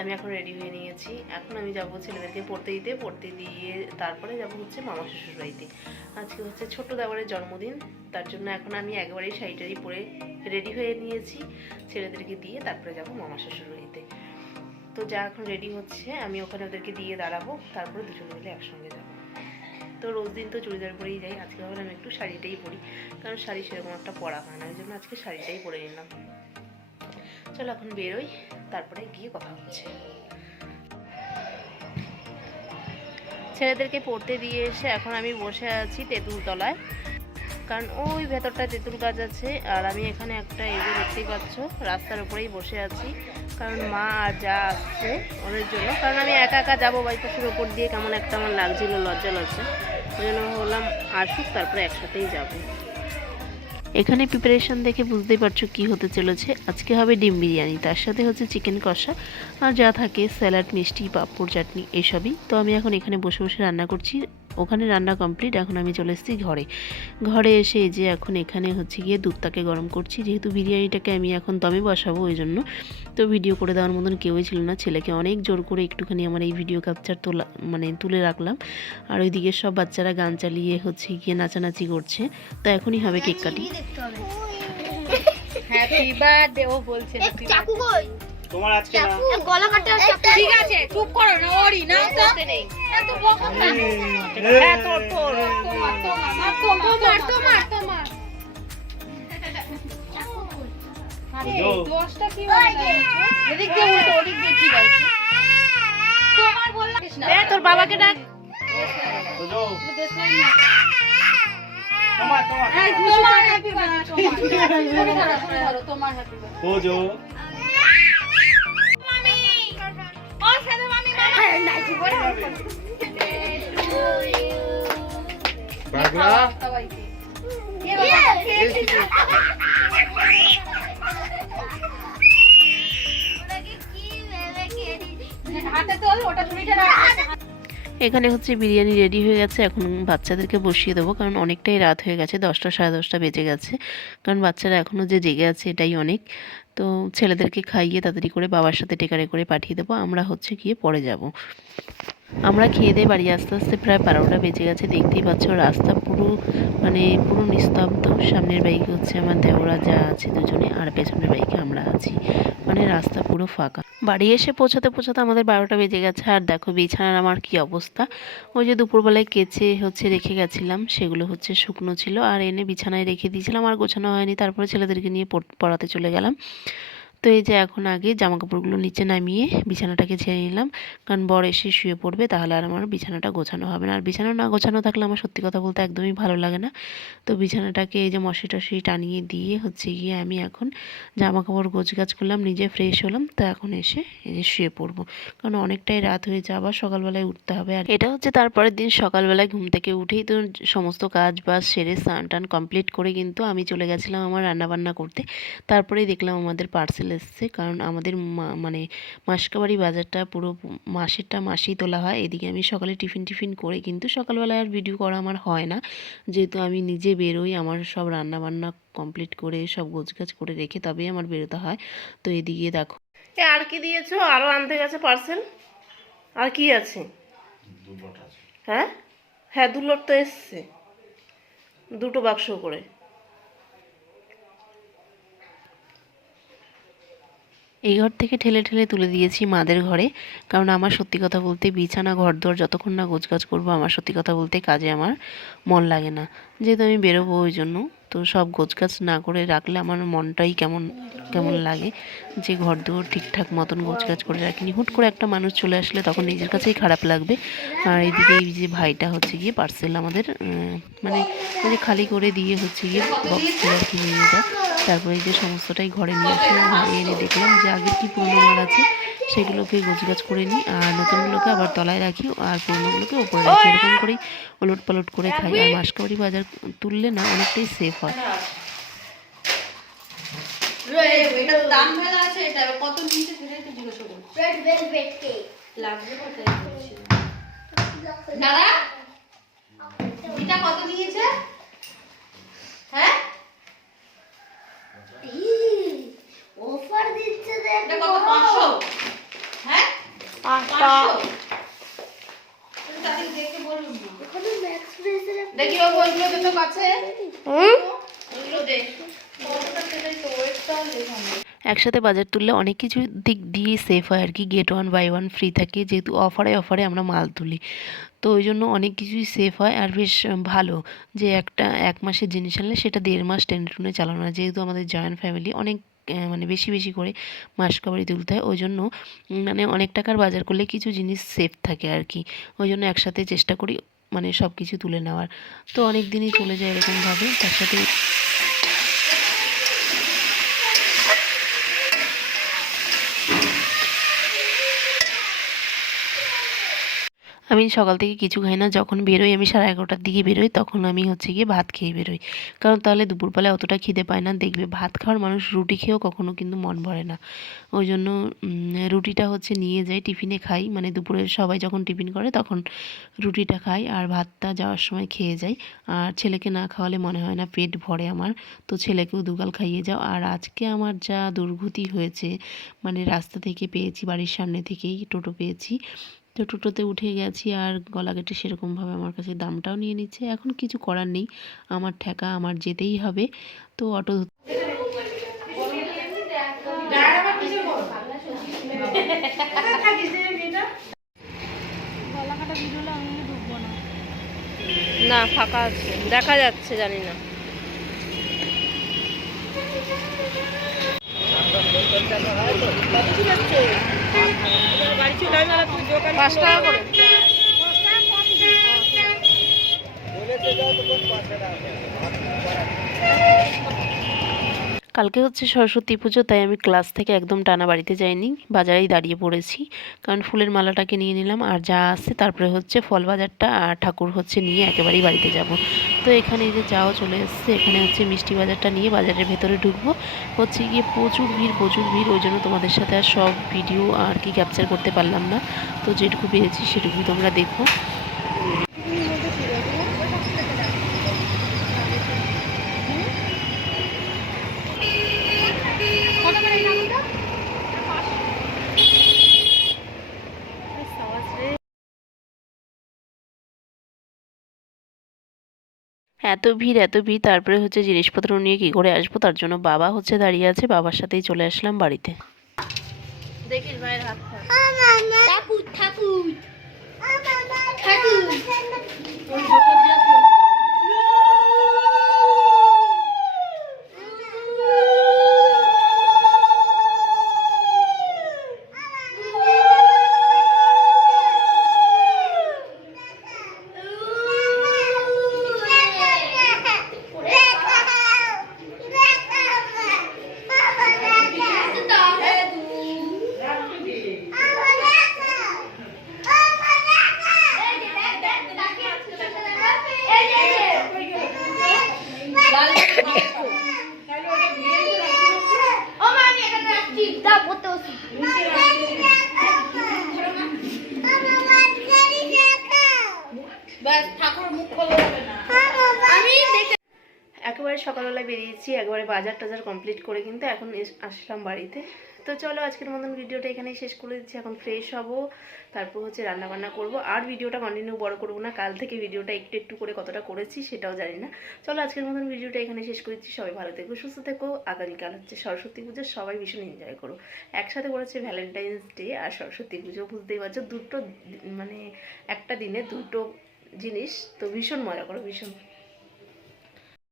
আমি এখন রেডি হয়ে নিয়েছি। এখন আমি যাব ছেলেদেরকে পড়তে দিয়ে তারপরে যাব হচ্ছে মামা শ্বশুর বাড়িতে। আজকে হচ্ছে ছোট্ট দেওরের জন্মদিন, তার জন্য এখন আমি একেবারেই শাড়ি পরে রেডি হয়ে নিয়েছি। ছেলেদেরকে দিয়ে তারপরে যাব মামা শ্বশুর বাড়িতে। তো যা এখন রেডি হচ্ছে, আমি ওখানে ওদেরকে দিয়ে দাঁড়াবো, তারপরে দুজনে মিলে একসঙ্গে যাব। তো রোজ দিন তো চুড়িদার পরেই যাই, আজকে ভাবলাম একটু শাড়িটাই পরি, কারণ শাড়ি সেরকম একটা পরা হয় না, ওই জন্য আজকে শাড়িটাই পরে নিলাম। চলো এখন বেরোই, তারপরে গিয়ে কথা হচ্ছে। ছেলেদেরকে পড়তে দিয়ে এসে এখন আমি বসে আছি তেঁতুল তলায়, কারণ ওই ভেতরটা তেঁতুল গাছ আছে, আর আমি এখানে একটা এই যে দেখতেই পাচ্ছ রাস্তার উপরেই বসে আছি, কারণ মা আর যা আসছে ওদের জন্য। কারণ আমি একা একা যাবো বাইপাসের ওপর দিয়ে, কেমন একটা আমার লাগছিল, লজ্জা লাগছে, ওই জন্য ভাবলাম আসুক তারপরে একসাথেই যাবো। এখানে প্রিপারেশন দেখে বুঝতেই পারছো কি হতে চলেছে। আজকে হবে ডিম বিরিয়ানি, তার সাথে হচ্ছে চিকেন কষা, আর যা থাকে স্যালাড, মিষ্টি, পাঁপড়, চাটনি এসবই। তো আমি এখন এখানে বসে বসে রান্না করছি। ওখানে রান্না কমপ্লিট, এখন আমি চলে এসেছি ঘরে এসে এই যে এখন এখানে হচ্ছে গিয়ে দুধটাকে গরম করছি, যেহেতু বিরিয়ানিটাকে আমি এখন দমে বসাবো ওই জন্য। তো ভিডিও করে দেওয়ার মতন কেউই ছিল না, ছেলেকে অনেক জোর করে একটুখানি আমার এই ভিডিও ক্যাপচার তুলে রাখলাম। আর ওইদিকে সব বাচ্চারা গান চালিয়ে হচ্ছে গিয়ে নাচানাচি করছে। তো এখনই হবে কেক কাটি। হ্যাপি বার্থডে ও বলছে হ্যাপি চাকু কই তোমার আজকে না গলা কাটা চাকু ঠিক আছে চুপ করো না ওরি না তো এত বকা কেন হ্যাঁ তোর তোমার এই দোষটা কি হলো এদিক দিয়ে উল্টো ওদিক দিয়ে ঠিক আছে তোমার বললাম না এ তোর বাবাকে ডাক। তো যাও তোমার তোমার হ্যাপি বার্থডে তোমার হ্যাপি বার্থডে তো যাও মামি ও সাদা মামি নাচি বড় পাগলা সবাইকে হাতে তো ওটা ছুরিটা রাখ এখানে হচ্ছে বিরিয়ানি রেডি হয়ে গেছে, এখন বাচ্চাদেরকে বসিয়ে দেবো, কারণ অনেকটাই রাত হয়ে গেছে, 10টা সাড়ে 10টা বেজে গেছে, কারণ বাচ্চারা এখনও যে জেগে আছে এটাই অনেক। তো ছেলেদেরকে খাইয়ে তাড়াতাড়ি করে বাবার সাথে টেকারে করে পাঠিয়ে দেবো, আমরা হচ্ছে গিয়ে পরে যাব। আমরা খেয়ে দিয়ে বাড়ি আস্তে আস্তে প্রায় 12টা বেজে গেছে। দেখতেই পাচ্ছ রাস্তা পুরো নিস্তব্ধ। সামনের বাইকে হচ্ছে আমার দেওরা যা আছে দুজনে, আর পেছনের বাইকে আমরা আছি, মানে রাস্তা পুরো ফাঁকা। বাড়ি এসে পৌঁছাতে আমাদের 12টা বেজে গেছে। আর দেখো বিছানার আমার কি অবস্থা, ওই যে দুপুরবেলায় কেচে হচ্ছে রেখে গেছিলাম, সেগুলো হচ্ছে শুকনো ছিল, আর এনে বিছানায় রেখে দিয়েছিলাম, আর গোছানো হয়নি। তারপরে ছেলেদেরকে নিয়ে পড়াতে চলে গেলাম। তো এই যে এখন আগে জামাকাপড়গুলো নিচে নামিয়ে বিছানাটাকে ছেড়ে নিলাম, কারণ বর এসে শুয়ে পড়বে, তাহলে আর আমার বিছানাটা গোছানো হবে না। আর বিছানা না গোছানো থাকলে আমার সত্যি কথা বলতে একদমই ভালো লাগে না। তো বিছানাটাকে এই যে মশি টশি টানিয়ে দিয়ে হচ্ছে গিয়ে আমি এখন জামাকাপড় গোছগাছ করলাম, নিজে ফ্রেশ হলাম। তো এখন এসে এই যে শুয়ে পড়বো, কারণ অনেকটাই রাত হয়েছে, আবার সকালবেলায় উঠতে হবে। আর এটা হচ্ছে তারপরের দিন সকালবেলায় ঘুম থেকে উঠেই তো সমস্ত কাজ বাজ সেরে স্নান টান কমপ্লিট করে কিন্তু আমি চলে গেছিলাম আমার রান্নাবান্না করতে। তারপরেই দেখলাম আমাদের পার্সেল এসছে, কারণ আমাদের মানে মাসকাবাড়ি বাজারটা পুরো মাসেই তোলা হয়। এদিকে আমি সকালে টিফিন করে কিন্তু সকালবেলায় আর ভিডিও করা আমার হয় না, যেহেতু আমি নিজে বেরোই, আমার সব রান্নাবান্না কমপ্লিট করে সব গোছগাছ করে রেখে তবেই আমার বেরোতে হয়। তো এদিকে দেখো আর কি দিয়েছো, আরও আনতে গেছে পার্সেল, আর কি আছে? হ্যাঁ হ্যাঁ 2 লট তো এসছে, 2টো বাক্স করে। এই ঘর থেকে ঠেলে তুলে দিয়েছি মাদের ঘরে, কারণ আমার সত্যি কথা বলতে বিছানা ঘরদোর যতক্ষণ না গোছগাছ করবো আমার সত্যি কথা বলতে কাজে আমার মন লাগে না, যেহেতু আমি বেরোবো ওই জন্য। তো সব গোছগাছ না করে রাখলে আমার মনটাই কেমন লাগে, যে ঘরদোর ঠিকঠাক মতন গোছগাছ করে রাখিনি। হুট করে একটা মানুষ চলে আসলে তখন নিজের কাছেই খারাপ লাগবে। আর এইদিকে এই যে ভাইটা হচ্ছে গিয়ে পার্সেল আমাদের মানে খালি করে দিয়ে হচ্ছে গিয়ে বক্স করে আর কি নিয়ে যায়। তারপরে এই যে সমস্তটাই ঘরে নিয়ে আসে, ঘরে এনে দেখলাম যে আগের কি পুরোনো মাল আছে সেগুলোকে গোছগাছ করে নিই, আর নতুনগুলোকে আবার তলায় রাখি, আর পুরোনোগুলোকে ওপরে রাখি, এরকম করেই ওলট পালট করে খাই। আর মাসকাবাড়ি বাজার তুললে না অনেকটাই সেফ হয়। এটার দাম মেলা আছে, এটা কত নিচে সেটা একটু জিজ্ঞাসা করুন। রেড ভেলভেট কেক লাগবে কোথায় বলছি দাদা এটা কত নিয়েছে? হ্যাঁ অফার দিচ্ছে দেখ এটা কত 500? হ্যাঁ আটা দেখি ও বইগুলো দে তো কাছে ওগুলো দে একসাথে বাজার তুললে অনেক কিছু দিক দিয়ে সেফ হয় আর কি, get one buy one free থাকে, যেহেতু অফারে অফারে আমরা মাল তুলি, তো ওই জন্য অনেক কিছুই সেফ হয়। আর বেশ ভালো যে একটা 1 মাসের জিনিস আনলে সেটা 1.5 মাস টেনে টুনে চালানো হয়, যেহেতু আমাদের জয়েন্ট ফ্যামিলি অনেক মানে বেশি বেশি করে মাস কাবারি তুলতে হয়, ওই জন্য মানে অনেক টাকার বাজার করলে কিছু জিনিস সেফ থাকে আর কি, ওই জন্য একসাথে চেষ্টা করি মানে সব কিছু তুলে নেওয়ার। তো অনেক দিনই চলে যায় এরকমভাবে। তার সাথে আমি সকাল থেকে কিছু খাই না, যখন বেরোই আমি 11:30টার দিকে বেরোই, তখন আমি হচ্ছে গিয়ে ভাত খেয়ে বেরোই, কারণ তাহলে দুপুরবেলায় অতটা খিদে পায় না। দেখবে ভাত খাওয়ার মানুষ রুটি খেয়েও কখনো কিন্তু মন ভরে না, ওই জন্য রুটিটা হচ্ছে নিয়ে যাই, টিফিনে খাই, মানে দুপুরে সবাই যখন টিফিন করে তখন রুটিটা খাই, আর ভাতটা যাওয়ার সময় খেয়ে যাই। আর ছেলেকে না খাওয়ালে মনে হয় না পেট ভরে আমার, তো ছেলেকেও দুগাল খাইয়ে যাও। আর আজকে আমার যা দুর্গতি হয়েছে, মানে রাস্তা থেকে পেয়েছি, বাড়ির সামনে থেকেই টোটো পেয়েছি, তো টোটোতে উঠে গেছি, আর গলা কেটে সেরকমভাবে আমার কাছে দামটাও নিয়ে নিচ্ছে। এখন কিছু করার নেই, আমার ঠেকা, আমার যেতেই হবে। তো অটো না ফাঁকা আছে, দেখা যাচ্ছে, জানি না। পাঁচ টাকা করে কালকে হচ্ছে সরস্বতী পুজো, তাই আমি ক্লাস থেকে একদম টানা বাড়িতে যাইনি, বাজারেই দাঁড়িয়ে পড়েছি, কারণ ফুলের মালাটাকে নিয়ে নিলাম, আর যা আছে তারপরে হচ্ছে ফল বাজারটা আর ঠাকুর হচ্ছে নিয়ে একেবারেই বাড়িতে যাব। তো এখানে এই যে যাও চলে এসছে, এখানে হচ্ছে মিষ্টি বাজারটা নিয়ে বাজারের ভেতরে ঢুকবো, হচ্ছে গিয়ে প্রচুর ভিড়, ওই জন্য তোমাদের সাথে আর সব ভিডিও আর কি ক্যাপচার করতে পারলাম না, তো যেটুকু পেরেছি সেটুকু তোমরা দেখো। এত ভিড়, তারপরে হচ্ছে জিনিসপত্র নিয়ে কি করে আসবো, তার জন্য বাবা হচ্ছে দাঁড়িয়ে আছে, বাবার সাথেই চলে আসলাম বাড়িতে। দেখিস ভাইয়ের হাত ঠাকুর ঠাকুর ঠাকুর একেবারে সকালবেলা বেরিয়েছি, একবারে বাজার টাজার কমপ্লিট করে কিন্তু এখন আসলাম বাড়িতে। তো চলো আজকের মতন ভিডিওটা এখানেই শেষ করে দিচ্ছি, এখন ফ্রেশ হব, তারপর হচ্ছে রান্নাবান্না করব, আর ভিডিওটা কন্টিনিউ বড় করব না, কাল থেকে ভিডিওটা একটু একটু করে কতটা করেছি সেটাও জানি না। চলো আজকের মতন ভিডিওটা এখানে শেষ করে দিচ্ছি, সবাই ভালো থেকো, সুস্থ থেকো। আগামীকাল হচ্ছে সরস্বতী পুজো, সবাই ভীষণ এনজয় করো। একসাথে করেছে ভ্যালেন্টাইন্স ডে আর সরস্বতী পুজো, বুঝতেই পারছো, দুটো মানে একটা দিনে দুটো জিনিস, তো ভীষণ মজা করো, ভীষণ।